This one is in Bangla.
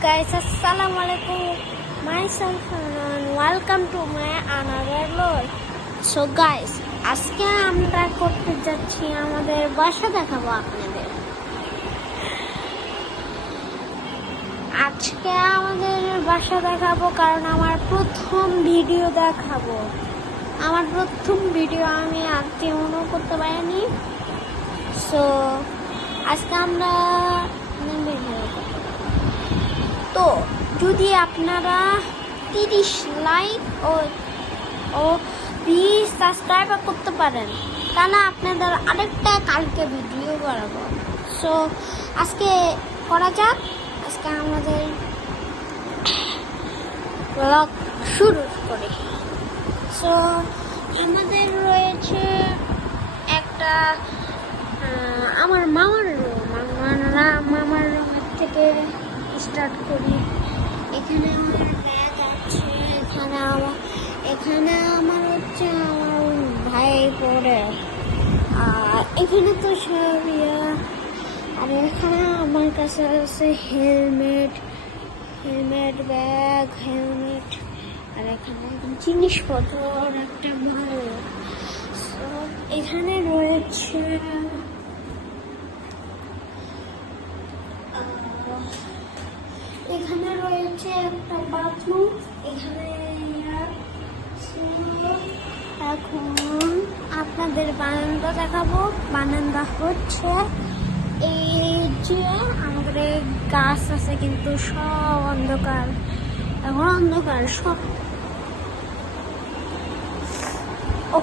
guys, assalamualaikum. Myself and welcome to my another vlog. So guys, আজকে আমরা করতে যাচ্ছি আমাদের বাসা দেখাবো আপনাদের। আজকে আমাদের বাসা দেখাবো কারণ আমার প্রথম ভিডিও দেখাবো। আমার প্রথম ভিডিও আমি আজকে মনে করতে পারিনি। সো আজকে আমরা তো যদি আপনারা 30 লাইক ও 20 সাবস্ক্রাইব করতে পারেন তাহলে আপনাদের আরেকটা কালকে ভিডিও বানাবো। সো আজকে করা যাক, আজকে আমাদের ব্লগ শুরু করি। সো আমাদের রয়েছে একটা আমার মামার রুম। মামার রুমের থেকে স্টার্ট করি। এখানে আমার ব্যাগ আছে, এখানে আমার হচ্ছে আমার ভাই পড়ে, আর এখানে তো সব আর এখানে আমার কাছে আছে হেলমেট, ব্যাগ, হেলমেট, আর এখানে জিনিসপত্র একটা ভালো। এখানে রয়েছে একটা বাথরুম। এখানে এখন আপনাদের বারান্দা দেখাবো। বারান্দা হচ্ছে এই যে আমাদের গাছ আছে কিন্তু সব অন্ধকার, এখন অন্ধকার সব। ও